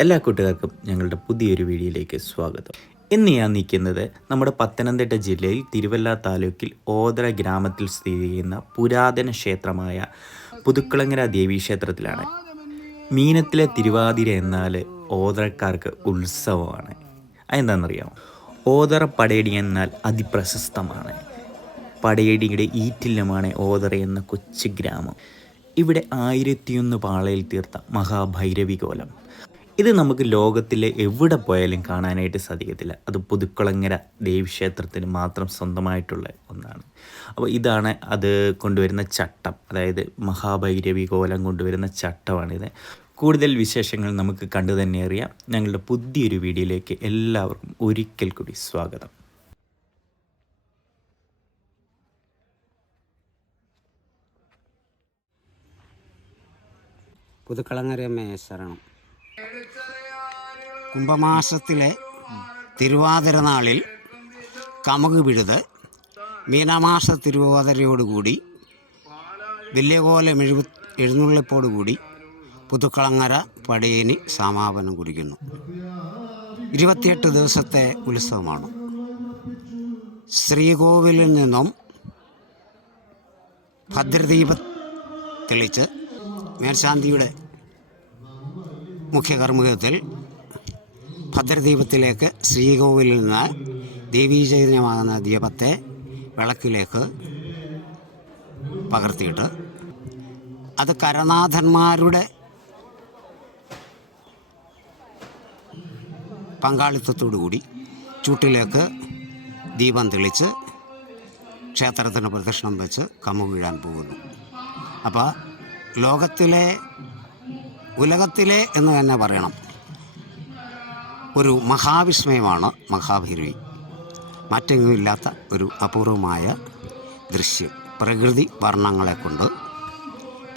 എല്ലാ കൂട്ടുകാർക്കും ഞങ്ങളുടെ പുതിയൊരു വീഡിയോയിലേക്ക് സ്വാഗതം. ഇന്ന് ഞാൻ നിൽക്കുന്നത് നമ്മുടെ പത്തനംതിട്ട ജില്ലയിൽ തിരുവല്ല താലൂക്കിൽ ഓതറ ഗ്രാമത്തിൽ സ്ഥിതി ചെയ്യുന്ന പുരാതന ക്ഷേത്രമായ പുതുക്കുളങ്ങര ദേവീ ക്ഷേത്രത്തിലാണ്. മീനത്തിലെ തിരുവാതിര എന്നാൽ ഓതറക്കാർക്ക് ഉത്സവമാണ്. അതെന്താണെന്നറിയാമോ? ഓതറ പടയടി എന്നാൽ അതിപ്രശസ്തമാണ്. പടയടിയുടെ ഈറ്റില്ലമാണ് ഓതറ എന്ന കൊച്ചു ഗ്രാമം. ഇവിടെ ആയിരത്തിയൊന്ന് പാളയിൽ തീർത്ത മഹാഭൈരവി കോലം. ഇത് നമുക്ക് ലോകത്തിലെ എവിടെ പോയാലും കാണാനായിട്ട് സാധിക്കത്തില്ല. അത് പുതുക്കുളങ്ങര ദേവീക്ഷേത്രത്തിന് മാത്രം സ്വന്തമായിട്ടുള്ള ഒന്നാണ്. അപ്പോൾ ഇതാണ് അത് കൊണ്ടുവരുന്ന ചട്ടം. അതായത് മഹാഭൈരവി കോലം കൊണ്ടുവരുന്ന ചട്ടമാണിത്. കൂടുതൽ വിശേഷങ്ങൾ നമുക്ക് കണ്ടു തന്നെ അറിയാം. ഞങ്ങളുടെ പുതിയൊരു വീഡിയോയിലേക്ക് എല്ലാവർക്കും ഒരിക്കൽ കൂടി സ്വാഗതം. പുതുക്കളങ്ങരമ്മയെ ശരണം. കുംഭമാസത്തിലെ തിരുവാതിരനാളിൽ കമുക് വിഴുത് മീനമാസ തിരുവാതിരയോടുകൂടി വലിയകോലം എഴുപ എഴുന്നള്ളിപ്പോടുകൂടി പുതുക്കളങ്ങര പടയണി സമാപനം കുറിക്കുന്നു. ഇരുപത്തിയെട്ട് ദിവസത്തെ ഉത്സവമാണ്. ശ്രീകോവിലിൽ നിന്നും ഭദ്രദീപ തെളിച്ച് മേൽശാന്തിയുടെ മുഖ്യ കർമ്മികത്തിൽ ഭദ്രദീപത്തിലേക്ക് ശ്രീകോവിലിൽ നിന്ന് ദേവീചൈതന്യമാകുന്ന ദീപത്തെ വിളക്കിലേക്ക് പകർത്തിയിട്ട് അത് കരനാഥന്മാരുടെ പങ്കാളിത്തത്തോടുകൂടി ചൂട്ടിലേക്ക് ദീപം തെളിച്ച് ക്ഷേത്രത്തിന് പ്രദക്ഷിണം വെച്ച് കമ്മു വീഴാൻ പോകുന്നു. അപ്പോൾ ലോകത്തിലെ ഉലകത്തിലെ എന്ന് തന്നെ പറയണം. ഒരു മഹാവിസ്മയമാണ് മഹാഭൈരവി. മറ്റെങ്ങുമില്ലാത്ത ഒരു അപൂർവമായ ദൃശ്യം. പ്രകൃതി വർണങ്ങളെ കൊണ്ട്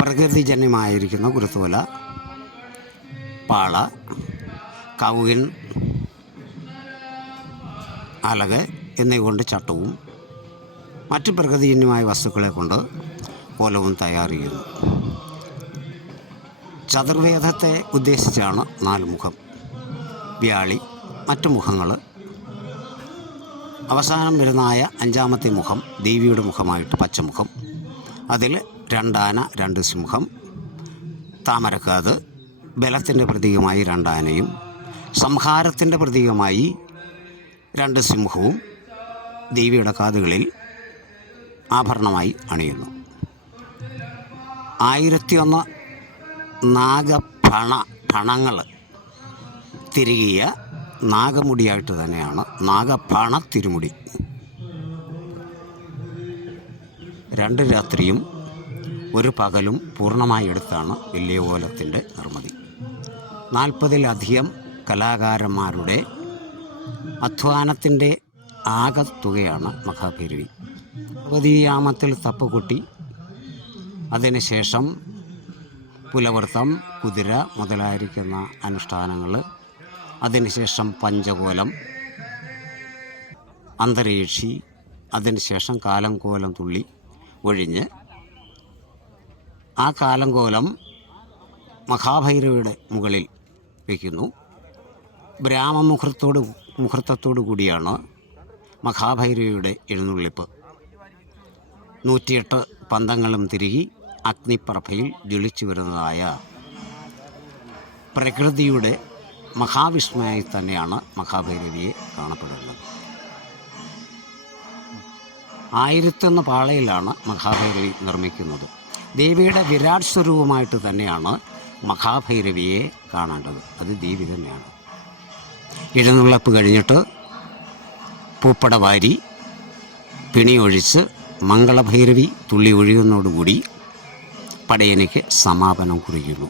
പ്രകൃതിജന്യമായിരിക്കുന്ന കുരുത്തോല പാള കവുകിൻ അലക് എന്നിവ കൊണ്ട് ചട്ടവും മറ്റ് പ്രകൃതിജന്യമായ വസ്തുക്കളെ കൊണ്ട് കോലവും തയ്യാർ ചെയ്യുന്നു ചതുർവേദത്തെ ഉദ്ദേശിച്ചാണ് നാല് മുഖം വ്യാളി മറ്റു മുഖങ്ങൾ അവസാനം വരുന്നതായ അഞ്ചാമത്തെ മുഖം ദേവിയുടെ മുഖമായിട്ട് പച്ചമുഖം. അതിൽ രണ്ടാന രണ്ട് സിംഹം. താമരക്കാത് ബലത്തിന്റെ പ്രതീകമായി രണ്ടാനയും. സംഹാരത്തിന്റെ പ്രതീകമായി രണ്ട് സിംഹവും ദേവിയുടെ കാതുകളിൽ ആഭരണമായി അണിയുന്നു. ആയിരത്തിയൊന്ന് നാഗഫണ ഫണങ്ങൾ തിരികിയ നാഗമുടിയായിട്ട് തന്നെയാണ് നാഗപ്പാണ തിരുമുടി. രണ്ട് രാത്രിയും ഒരു പകലും പൂർണമായി എടുത്താണ് വലിയ കോലത്തിന്റെ നിർമ്മിതി. നാൽപ്പതിലധികം കലാകാരന്മാരുടെ അധ്വാനത്തിന്റെ ആകത്തുകയാണ് മഹാഭൈരവി. ഭഗവതീയാമത്തിൽ തപ്പുകൊട്ടി അതിനുശേഷം പുലവൃത്തം കുതിര മുതലായിരിക്കുന്ന അനുഷ്ഠാനങ്ങൾ അതിനുശേഷം പഞ്ചകോലം അന്തരീക്ഷി അതിനുശേഷം കാലം കോലം തുള്ളി ഒഴിഞ്ഞ് ആ കാലം കോലം മഹാഭൈരവയുടെ മുകളിൽ വയ്ക്കുന്നു ബ്രാഹ്മമുഹൂർത്തോട് മുഹൂർത്തത്തോടു കൂടിയാണ് മഹാഭൈരവയുടെ എഴുന്നള്ളിപ്പ്. നൂറ്റിയെട്ട് പന്തങ്ങളും തിരികി അഗ്നിപ്രഭയിൽ ജ്വലിച്ചു വരുന്നതായ പ്രകൃതിയുടെ മഹാവിസ്മയായി തന്നെയാണ് മഹാഭൈരവിയെ കാണപ്പെടുന്നത്. ആയിരത്തൊന്ന് പാളയിലാണ് മഹാഭൈരവി നിർമ്മിക്കുന്നത്. ദേവിയുടെ വിരാട് സ്വരൂപമായിട്ട് തന്നെയാണ് മഹാഭൈരവിയെ കാണേണ്ടത്. അത് ദേവി തന്നെയാണ്. ഇഴനുള്ളപ്പ് കഴിഞ്ഞിട്ട് പൂപ്പട വാരി പിണിയൊഴിച്ച് മംഗളഭൈരവി തുള്ളി ഒഴുകുന്നതോടുകൂടി പടയനയ്ക്ക് സമാപനം കുറിക്കുന്നു.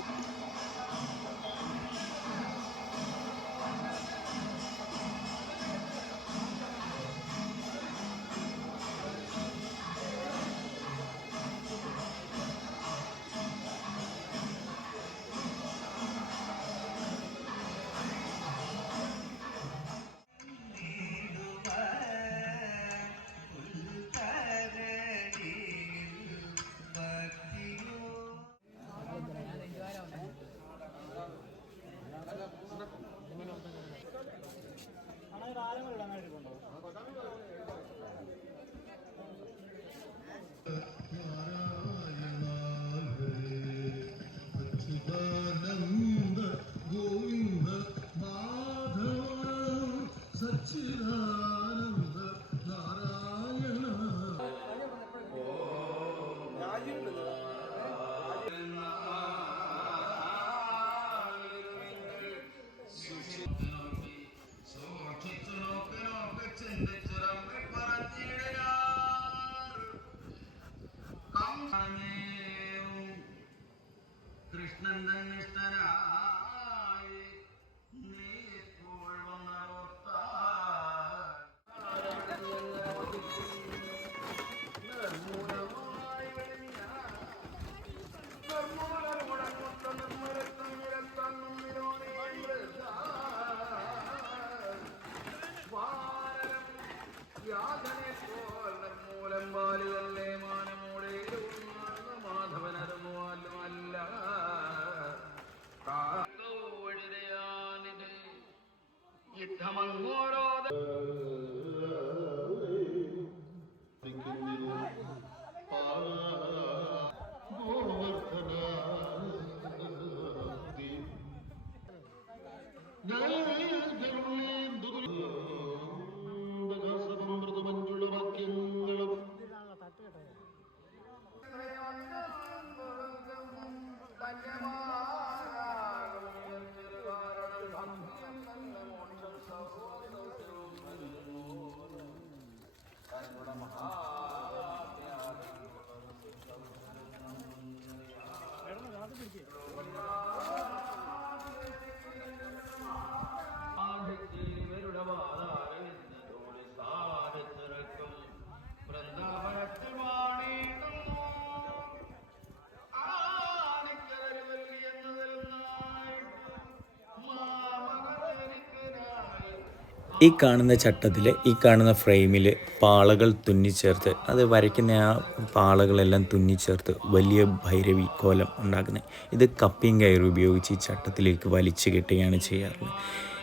ഈ കാണുന്ന ചട്ടത്തിൽ ഈ കാണുന്ന ഫ്രെയിമിൽ പാളകൾ തുന്നിച്ചേർത്ത് അത് വരയ്ക്കുന്ന ആ പാളകളെല്ലാം തുന്നിച്ചേർത്ത് വലിയ ഭൈരവി കോലം ഉണ്ടാക്കുന്നത്. ഇത് കപ്പിയും കയറി ഉപയോഗിച്ച് ഈ ചട്ടത്തിലേക്ക് വലിച്ചു കെട്ടുകയാണ് ചെയ്യാറുള്ളത്.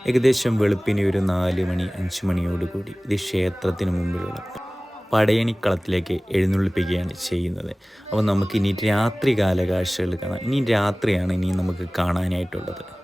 ഏകദേശം വെളുപ്പിന് ഒരു നാല് മണി അഞ്ച് മണിയോട് കൂടി ഇത് ക്ഷേത്രത്തിന് മുമ്പിലുള്ള പടയണിക്കളത്തിലേക്ക് എഴുന്നള്ളിപ്പിക്കുകയാണ് ചെയ്യുന്നത്. അപ്പോൾ നമുക്ക് ഇനി രാത്രി കാലകാഴ്ചകൾ കാണാം. ഇനി രാത്രിയാണ് ഇനി നമുക്ക് കാണാനായിട്ടുള്ളത്.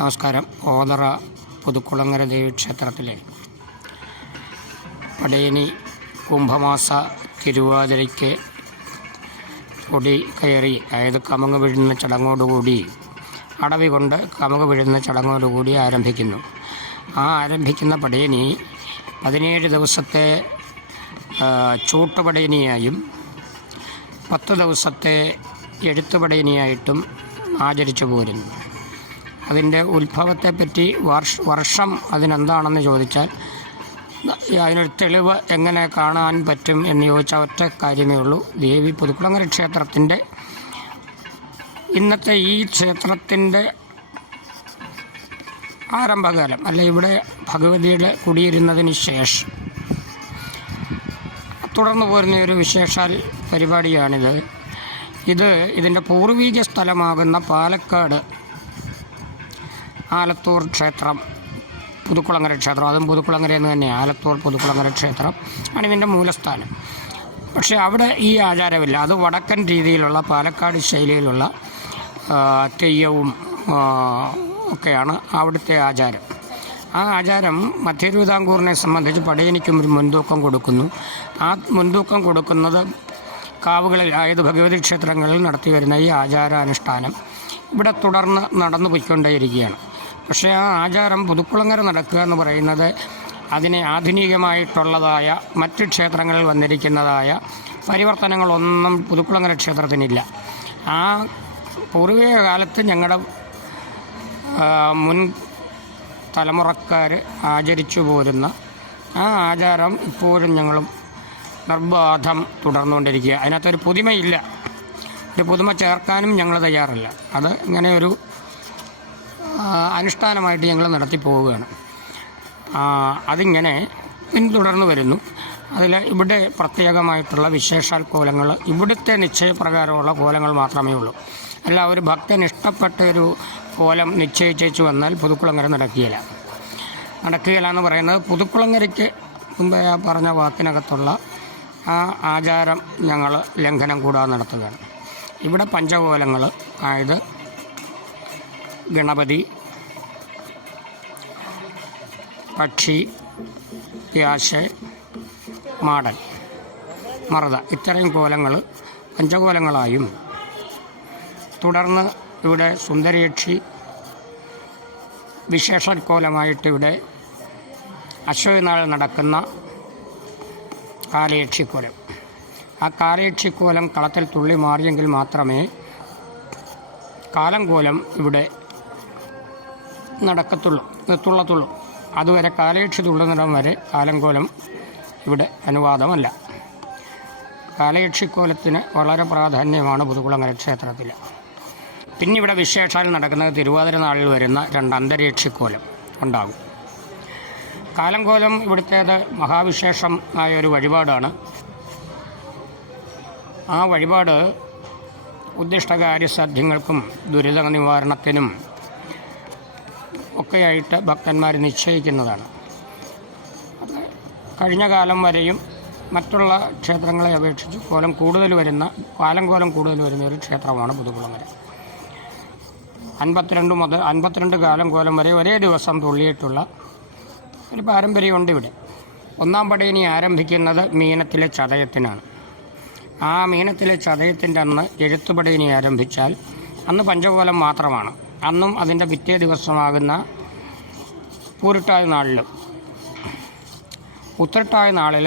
നമസ്കാരം. ഓതറ പുതുക്കുളങ്ങര ദേവീക്ഷേത്രത്തിലെ പടയണി കുംഭമാസ തിരുവാതിരയ്ക്ക് കൊടി കയറി അതായത് കമങ്ങ് വീഴുന്ന ചടങ്ങോടുകൂടി അടവി കൊണ്ട് കമങ്ങ് വീഴുന്ന ചടങ്ങോടുകൂടി ആരംഭിക്കുന്നു. ആ ആരംഭിക്കുന്ന പടയണി പതിനേഴ് ദിവസത്തെ ചൂട്ടുപടയനിയായും പത്ത് ദിവസത്തെ എഴുത്തുപടയണിയായിട്ടും ആചരിച്ചു പോരുന്നു. അതിന്റെ ഉത്ഭവത്തെപ്പറ്റി വർഷ അതിനെന്താണെന്ന് ചോദിച്ചാൽ അതിനൊരു തെളിവ് എങ്ങനെ കാണാൻ പറ്റും എന്ന് ചോദിച്ചാൽ ഒറ്റ കാര്യമേ ഉള്ളൂ. ദേവി പുതുക്കുളങ്ങര ക്ഷേത്രത്തിന്റെ ഇന്നത്തെ ഈ ക്ഷേത്രത്തിന്റെ ആരംഭകാലം അല്ല ഇവിടെ ഭഗവതിയുടെ കുടിയിരുന്നതിന് ശേഷം തുടർന്നു പോരുന്ന ഒരു വിശേഷാൽ പരിപാടിയാണിത്. ഇത് ഇതിന്റെ പൂർവീക സ്ഥലമാകുന്ന പാലക്കാട് ആലത്തൂർ ക്ഷേത്രം പുതുക്കുളങ്ങര ക്ഷേത്രം. അതും പുതുക്കുളങ്ങര എന്ന് തന്നെ ആലത്തൂർ പുതുക്കുളങ്ങര ക്ഷേത്രം ആണ് ഇതിന്റെ മൂലസ്ഥാനം. പക്ഷേ അവിടെ ഈ ആചാരമില്ല. അത് വടക്കൻ രീതിയിലുള്ള പാലക്കാട് ശൈലിയിലുള്ള തെയ്യവും ഒക്കെയാണ് അവിടുത്തെ ആചാരം. ആ ആചാരം മധ്യതിരുവിതാംകൂറിനെ സംബന്ധിച്ച് പടയണിക്കും ഒരു മുൻതൂക്കം കൊടുക്കുന്നു. ആ മുൻതൂക്കം കൊടുക്കുന്നത് കാവുകളിൽ അതായത് ഭഗവതി ക്ഷേത്രങ്ങളിൽ നടത്തി വരുന്ന ഈ ആചാരാനുഷ്ഠാനം ഇവിടെ തുടർന്ന് നടന്നു പോയിക്കൊണ്ടേയിരിക്കുകയാണ് പക്ഷേ ആ ആചാരം പുതുക്കുളങ്ങര നടക്കുക എന്ന് പറയുന്നത് അതിനെ ആധുനികമായിട്ടുള്ളതായ മറ്റ് ക്ഷേത്രങ്ങളിൽ വന്നിരിക്കുന്നതായ പരിവർത്തനങ്ങളൊന്നും പുതുക്കുളങ്ങര ക്ഷേത്രത്തിനില്ല. ആ പൂർവിക കാലത്ത് ഞങ്ങളുടെ മുൻ തലമുറക്കാർ ആചരിച്ചു പോരുന്ന ആ ആചാരം ഇപ്പോഴും ഞങ്ങളും നിർബാധം തുടർന്നുകൊണ്ടിരിക്കുക. അതിനകത്തൊരു പുതുമയില്ല. ഒരു പുതുമ ചേർക്കാനും ഞങ്ങൾ തയ്യാറല്ല. അത് ഇങ്ങനെ ഒരു അനുഷ്ഠാനമായിട്ട് ഞങ്ങൾ നടത്തി പോവുകയാണ്. അതിങ്ങനെ പിന്തുടർന്ന് വരുന്നു. അതിൽ ഇവിടെ പ്രത്യേകമായിട്ടുള്ള വിശേഷാൽ കോലങ്ങൾ ഇവിടുത്തെ നിശ്ചയപ്രകാരമുള്ള കോലങ്ങൾ മാത്രമേ ഉള്ളൂ. അല്ല ഒരു ഭക്തൻ ഇഷ്ടപ്പെട്ട ഒരു കോലം നിശ്ചയിച്ചു വന്നാൽ പുതുക്കുളങ്ങര നടക്കുകയില്ല. നടക്കുകയില്ല എന്ന് പറയുന്നത് പുതുക്കുളങ്ങരയ്ക്ക് മുമ്പേ ആ പറഞ്ഞ വാക്കിനകത്തുള്ള ആ ആചാരം ഞങ്ങൾ ലംഘനം കൂടാതെ നടത്തുകയാണ്. ഇവിടെ പഞ്ചകോലങ്ങൾ അതായത് ഗണപതി പക്ഷി പ്യാശ് മാടൻ മറുത. ഇത്തരം കോലങ്ങൾ പഞ്ചകോലങ്ങളായും തുടർന്ന് ഇവിടെ സുന്ദരയക്ഷി വിശേഷക്കോലമായിട്ട് ഇവിടെ അശ്വനാൾ നടക്കുന്ന കാലയക്ഷിക്കോലം. ആ കാലയക്ഷിക്കോലം കളത്തിൽ തുള്ളി മാറിയെങ്കിൽ മാത്രമേ കാലം കോലം ഇവിടെ നടക്കത്തുള്ളൂ തുള്ളത്തുള്ളൂ അതുവരെ കാലയക്ഷി തുള്ളുന്നിടം വരെ കാലം കോലം ഇവിടെ അനുവാദമല്ല. കാലയക്ഷിക്കോലത്തിന് വളരെ പ്രാധാന്യമാണ് പുതുക്കുളങ്ങര ക്ഷേത്രത്തിൽ പിന്നെ ഇവിടെ വിശേഷാൽ നടക്കുന്നത് തിരുവാതിര നാളിൽ വരുന്ന രണ്ട് അന്തരീക്ഷിക്കോലം ഉണ്ടാകും. കാലംകോലം ഇവിടുത്തേത് മഹാവിശേഷം ആയ ഒരു വഴിപാടാണ്. ആ വഴിപാട് ഉദ്ദിഷ്ടകാര്യസാധ്യങ്ങൾക്കും ദുരിത നിവാരണത്തിനും ഒക്കെയായിട്ട് ഭക്തന്മാർ നിശ്ചയിക്കുന്നതാണ്. അത് കഴിഞ്ഞ കാലം വരെയും മറ്റുള്ള ക്ഷേത്രങ്ങളെ അപേക്ഷിച്ച് കോലം കൂടുതൽ വരുന്ന കാലം കോലം കൂടുതൽ വരുന്ന ഒരു ക്ഷേത്രമാണ് പുതുക്കുളങ്ങര അൻപത്തിരണ്ട് മുതൽ അൻപത്തിരണ്ട് കാലം കോലം വരെ ഒരേ ദിവസം തുള്ളിയിട്ടുള്ള ഒരു പാരമ്പര്യമുണ്ട് ഇവിടെ. ഒന്നാം പടയിനി ആരംഭിക്കുന്നത് മീനത്തിലെ ചതയത്തിനാണ്. ആ മീനത്തിലെ ചതയത്തിന്റെ അന്ന് എഴുത്തുപടയിനി ആരംഭിച്ചാൽ അന്ന് പഞ്ചകോലം മാത്രമാണ്. അന്നും അതിന്റെ പിറ്റേ ദിവസമാകുന്ന പൂരിട്ടായ നാളിൽ. ഉത്തരട്ടായ നാളിൽ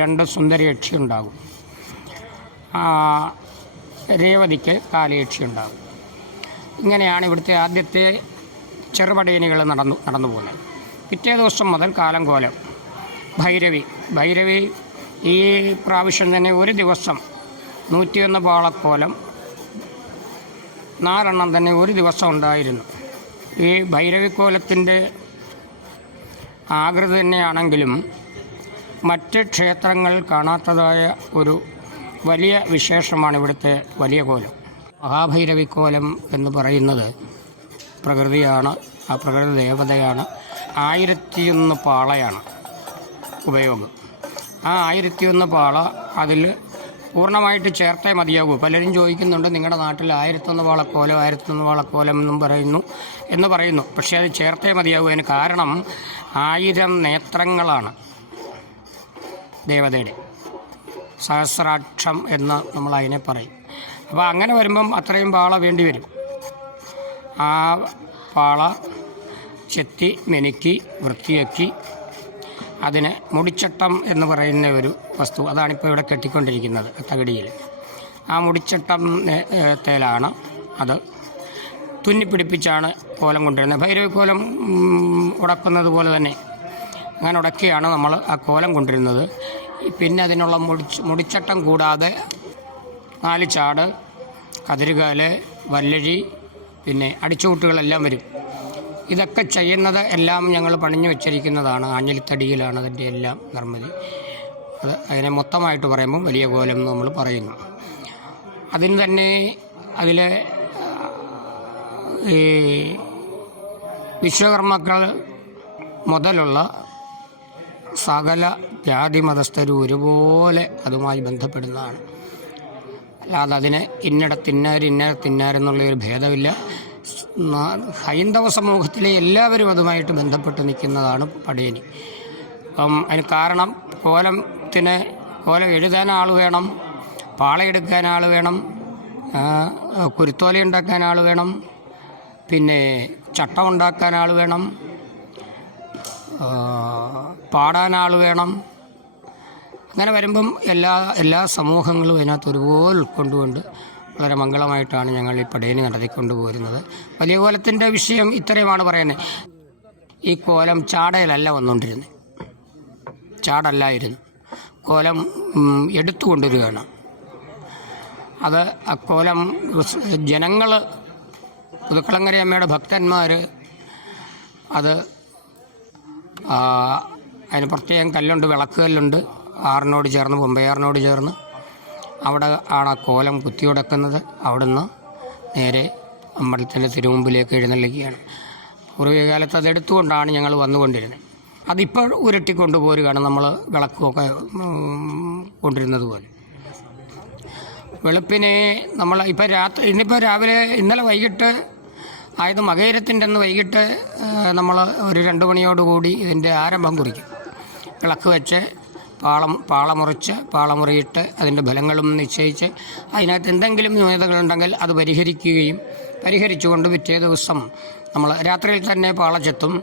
രണ്ട് സുന്ദരി സുന്ദരയക്ഷി ഉണ്ടാകും. രേവതിക്ക് കാലയക്ഷി ഉണ്ടാകും. ഇങ്ങനെയാണ് ഇവിടുത്തെ ആദ്യത്തെ ചെറുപടയനികൾ നടന്നു നടന്നു പോകുന്നത്. പിറ്റേ ദിവസം മുതൽ കാലം കോലം ഭൈരവി ഭൈരവി ഈ പ്രാവശ്യം തന്നെ ഒരു ദിവസം നൂറ്റിയൊന്ന് പാളക്കോലം നാലെണ്ണം തന്നെ ഒരു ദിവസം ഉണ്ടായിരുന്നു. ഈ ഭൈരവിക്കോലത്തിന്റെ ആകൃതി തന്നെയാണെങ്കിലും മറ്റ് ക്ഷേത്രങ്ങൾ കാണാത്തതായ ഒരു വലിയ വിശേഷമാണ് ഇവിടുത്തെ വലിയ കോലം. മഹാഭൈരവിക്കോലം എന്ന് പറയുന്നത് പ്രകൃതിയാണ് ആ പ്രകൃതി ദേവതയാണ്. ആയിരത്തിയൊന്ന് പാളയാണ് ഉപയോഗം. ആ ആയിരത്തിയൊന്ന് പാള അതിൽ പൂർണമായിട്ട് ചേർത്തേ മതിയാകൂ. പലരും ചോദിക്കുന്നുണ്ട് നിങ്ങളുടെ നാട്ടിൽ ആയിരത്തൊന്ന് വാളക്കോലം ആയിരത്തൊന്ന് വാളക്കോലം എന്നും പറയുന്നു. എന്ന് പറയുന്നു. പക്ഷേ അത് ചേർത്തേ മതിയാവൂ. അതിന് കാരണം ആയിരം നേത്രങ്ങളാണ് ദേവതയുടെ. സഹസ്രാക്ഷം എന്ന് നമ്മൾ അതിനെ പറയും. അപ്പോൾ അങ്ങനെ വരുമ്പം അത്രയും പാള വേണ്ടി വരും. ആ പാള ചെത്തി മെനുക്കി വൃത്തിയാക്കി അതിന് മുടിച്ചട്ടം എന്ന് പറയുന്ന ഒരു വസ്തു അതാണിപ്പോൾ ഇവിടെ കെട്ടിക്കൊണ്ടിരിക്കുന്നത് തകിടിയിൽ. ആ മുടിച്ചട്ടം തേലാണ് അത് തുന്നിപ്പിടിപ്പിച്ചാണ് കോലം കൊണ്ടുവരുന്നത്. ഭൈരവി കോലം ഉടക്കുന്നത് പോലെ തന്നെ അങ്ങനെ ഉടക്കിയാണ് നമ്മൾ ആ കോലം കൊണ്ടുവരുന്നത്. പിന്നെ അതിനുള്ള മുടിച്ച് മുടിച്ചട്ടം കൂടാതെ നാല് ചാട് കതിരുകാൽ വല്ലഴി പിന്നെ അടിച്ചുകൂട്ടുകളെല്ലാം വരും. ഇതൊക്കെ ചെയ്യുന്നത് എല്ലാം ഞങ്ങൾ പണിഞ്ഞു വെച്ചിരിക്കുന്നതാണ്. ആഞ്ഞലിത്തടിയിലാണ് അതിന്റെ എല്ലാം നിർമ്മിതി. അത് അതിനെ മൊത്തമായിട്ട് പറയുമ്പോൾ വലിയ കോലം നമ്മൾ പറയുന്നു. അതിന് തന്നെ അതിൽ ഈ വിശ്വകർമ്മക്കൾ മുതലുള്ള സകല ജാതി മതസ്ഥരും ഒരുപോലെ അതുമായി ബന്ധപ്പെടുന്നതാണ്. അല്ലാതെ അതിന് ഇന്നിടത്തിന്നാർ ഇന്നാർ ഒരു ഭേദമില്ല. ഹൈന്ദവ സമൂഹത്തിലെ എല്ലാവരും അതുമായിട്ട് ബന്ധപ്പെട്ട് നിൽക്കുന്നതാണ് പടയണി. അപ്പം അതിന് കാരണം കോലത്തിന് കോലം എഴുതാൻ ആൾ വേണം പാളയെടുക്കാൻ ആൾ വേണം കുരുത്തോല ഉണ്ടാക്കാൻ ആൾ വേണം പിന്നെ ചട്ടം ഉണ്ടാക്കാൻ ആൾ വേണം. പാടാൻ ആൾ വേണം. അങ്ങനെ വരുമ്പം എല്ലാ എല്ലാ സമൂഹങ്ങളും അതിനകത്ത് ഒരുപോലെ ഉൾക്കൊണ്ടുകൊണ്ട് വളരെ മംഗളമായിട്ടാണ് ഞങ്ങൾ ഈ പടയണി നടത്തിക്കൊണ്ടു പോരുന്നത്. വലിയ കോലത്തിന്റെ വിഷയം ഇത്രയുമാണ് പറയുന്നത്. ഈ കോലം ചാടയിലല്ല വന്നുകൊണ്ടിരുന്നത് ചാടല്ലായിരുന്നു. കോലം എടുത്തു കൊണ്ടുവരികയാണ് അത് ആ കോലം ജനങ്ങൾ പുതുക്കളങ്ങര അമ്മയുടെ ഭക്തന്മാർ അത് അതിന് പ്രത്യേകം കല്ലുണ്ട് വിളക്ക് കല്ലുണ്ട് ആറിനോട് ചേർന്ന് പൊമ്പയാറിനോട് ചേർന്ന്. അവിടെ ആണ് ആ കോലം കുത്തിയുടക്കുന്നത് അവിടുന്ന് നേരെ അമ്പലത്തിന്റെ തിരുമുമ്പിലേക്ക് എഴുന്നള്ളിക്കുകയാണ്. പൂർവകാലത്ത് അതെടുത്തുകൊണ്ടാണ് ഞങ്ങൾ വന്നുകൊണ്ടിരുന്നത്. അതിപ്പോൾ ഉരുട്ടിക്കൊണ്ട് പോരുകയാണ് നമ്മൾ വിളക്കുമൊക്കെ കൊണ്ടിരുന്നത് പോലെ. വെളുപ്പിനെ നമ്മൾ ഇപ്പോൾ രാത്രി ഇന്നിപ്പോൾ രാവിലെ ഇന്നലെ വൈകിട്ട് ആയത് മകയിരത്തിന്റെ അന്ന് വൈകിട്ട് നമ്മൾ ഒരു രണ്ട് മണിയോടുകൂടി ഇതിന്റെ ആരംഭം കുറിക്കും. വിളക്ക് വെച്ച് പാളം പാളമുറിച്ച് പാളമുറിയിട്ട് അതിന്റെ ഫലങ്ങളും നിശ്ചയിച്ച് അതിനകത്ത് എന്തെങ്കിലും ന്യൂനതകളുണ്ടെങ്കിൽ അത് പരിഹരിക്കുകയും പരിഹരിച്ചുകൊണ്ട് പിറ്റേ ദിവസം നമ്മൾ രാത്രിയിൽ തന്നെ പാളച്ചെത്തും.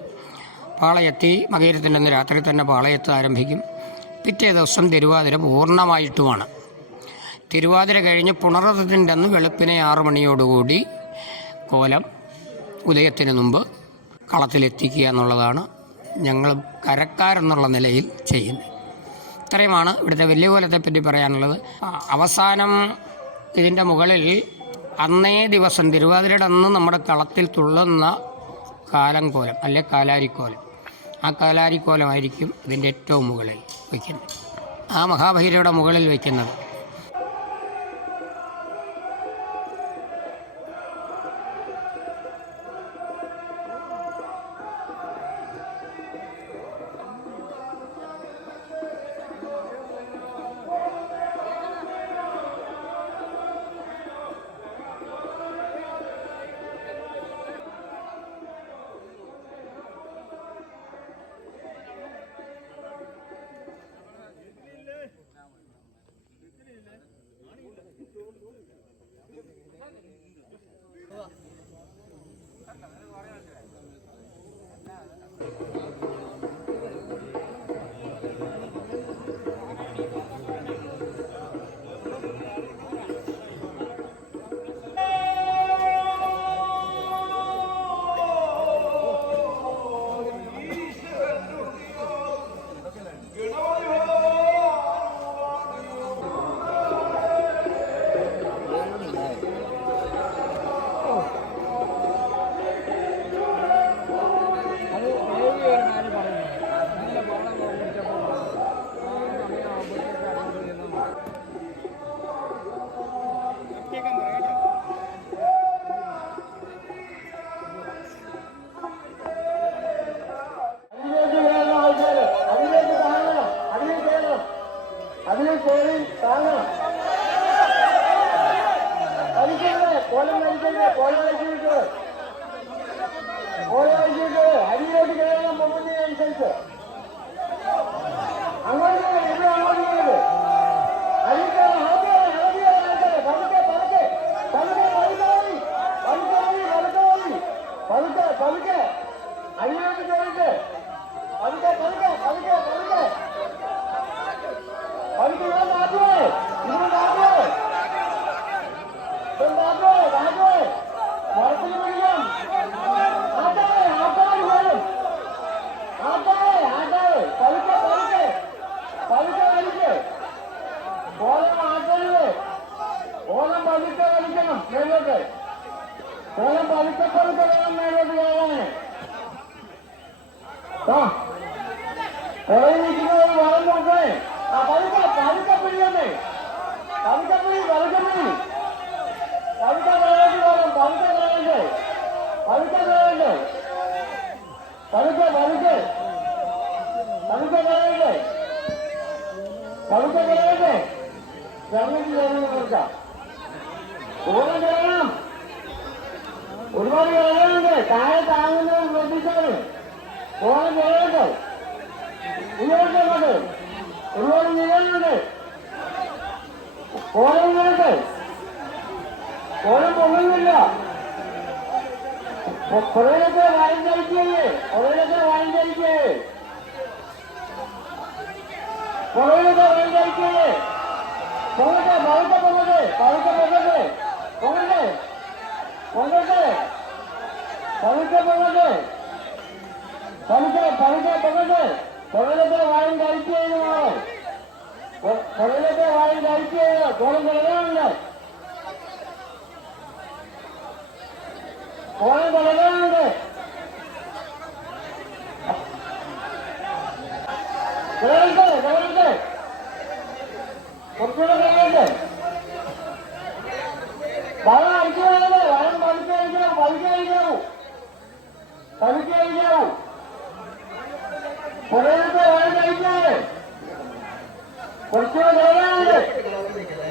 പാളയെത്തി മകയിരത്തിന്റെ അന്ന് രാത്രി തന്നെ പാളയത്ത് ആരംഭിക്കും. പിറ്റേ ദിവസം തിരുവാതിര പൂർണമായിട്ടുമാണ്. തിരുവാതിര കഴിഞ്ഞ് പുണർത്തിന്റെ അന്ന് വെളുപ്പിനെ ആറു മണിയോടുകൂടി കോലം ഉദയത്തിന് മുമ്പ് കളത്തിലെത്തിക്കുക എന്നുള്ളതാണ് ഞങ്ങൾ കരക്കാരെന്നുള്ള നിലയിൽ ചെയ്യുന്നത്. ഇത്രയുമാണ് ഇവിടുത്തെ വലിയ പറ്റി പറയാനുള്ളത്. അവസാനം ഇതിന്റെ മുകളിൽ അന്നേ ദിവസം തിരുവാതിരയുടെ അന്ന് നമ്മുടെ കളത്തിൽ തുള്ളുന്ന കാലം കോലം അല്ലെ കാലാരിക്കോലം. ആ കാലാരിക്കോലമായിരിക്കും ഇതിന്റെ ഏറ്റവും മുകളിൽ വയ്ക്കുന്നത്. ആ മഹാഭൈരയുടെ മുകളിൽ വയ്ക്കുന്നത്. മരത്തിൽ പിടിക്കാം ആട്ടാവേ ആട്ടാവേ വരും ആട്ടാവേ ആട്ടാവേ പതുക്കെ പതുക്കെ പതുക്കെ വലിക്ക് കോലം ആട്ടരുത് കോലം പതുക്കെ വലിക്കണം മേലോട്ട് കോലം പതുക്കെ പതുക്കെ വേണം പതുക്കെ പിടിക്കണേ പതുക്കെ പതുക്കെ പതുക്കെ വേണം പതുക്കെ കളയട്ടെ ചെറുതിട്ട് ചെറുതിട്ട് കൊടുക്കാം. ഓണം കളയണം ഒരുപാട് കളയാനുണ്ട് താഴെ താങ്ങുന്നത് ശ്രദ്ധിച്ചാണ് ഓണം കളയട്ടെ ഉയർന്നുണ്ട് ഒരുപാട് നിലയുണ്ട് ഓണം വേണ്ടേ ഓണം ಕೊರೋನಾಕ್ಕೆ ವಾರಂಟೈಗೆ ಕೊರೋನಾಕ್ಕೆ ವಾರಂಟೈಗೆ ಕೊರೋನಾದ ವಾರಂಟೈಗೆ ಕೊರೋನಾ ಬಾವುಟ ಬಂದಿದೆ ಬಾವುಟ ಬಂದಿದೆ ಕೊರೋನಾ ಬಂದಿದೆ ಬಾವುಟ ಬಂದಿದೆ ಬಾವುಟ ಬಾವುಟ ಬಂದಿದೆ ಕೊರೋನಾದ ವಾರಂಟೈಗೆ ಕೊರೋನಾದ ವಾರಂಟೈಗೆ ಕೊರೋನಾ കോളം കിടക്കാനുണ്ട് കിടക്കട്ടെ കിടക്കട്ടെ കുറച്ചുകൂടെ കിടക്കട്ടെ വളം അടിച്ചു കളയല്ലേ വളം പതുക്കെ അടിക്കാവൂ പതുക്കെ അടിക്കാവൂ പതുക്കെ അടിക്കാവൂ പുറകത്തെ വാഴ കഴിക്കാതെ കുറച്ചുകൂടെ കിടക്കാനുണ്ട്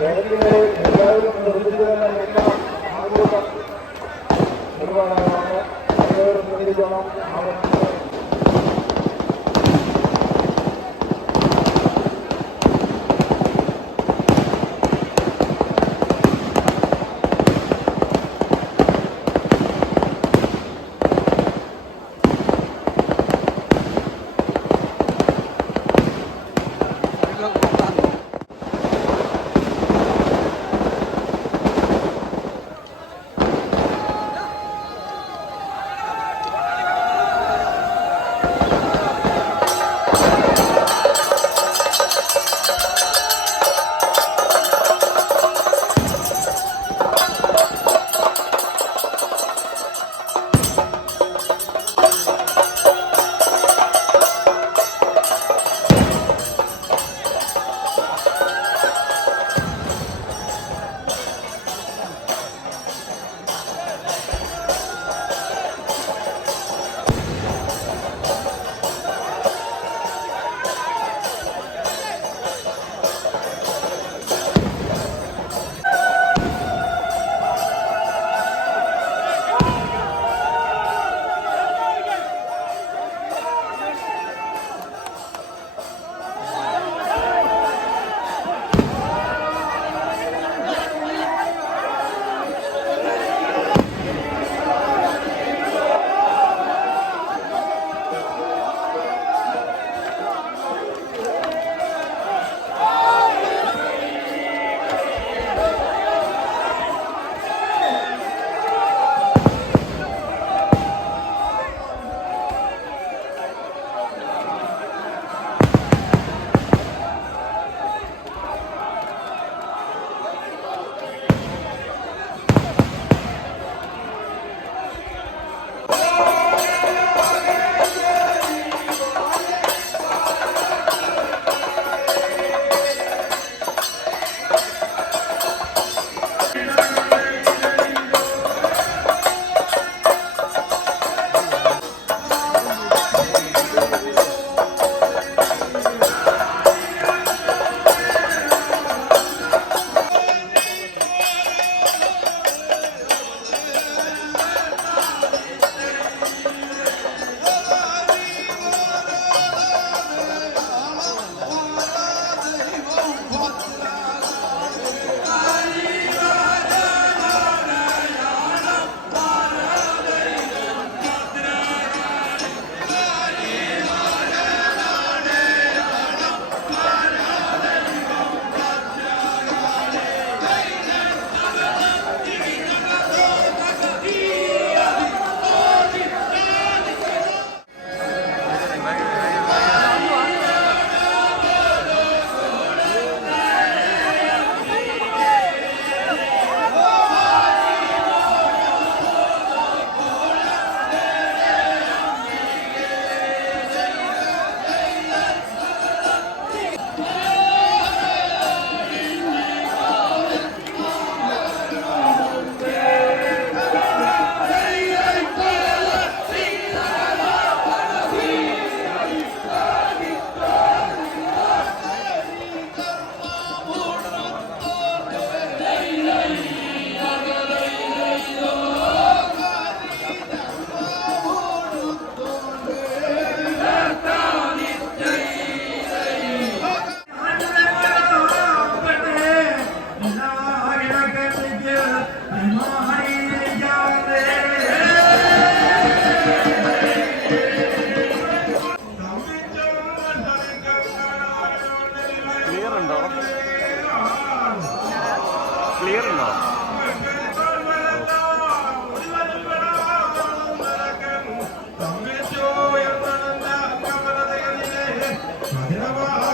ജനങ്ങളെ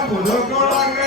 Por loco la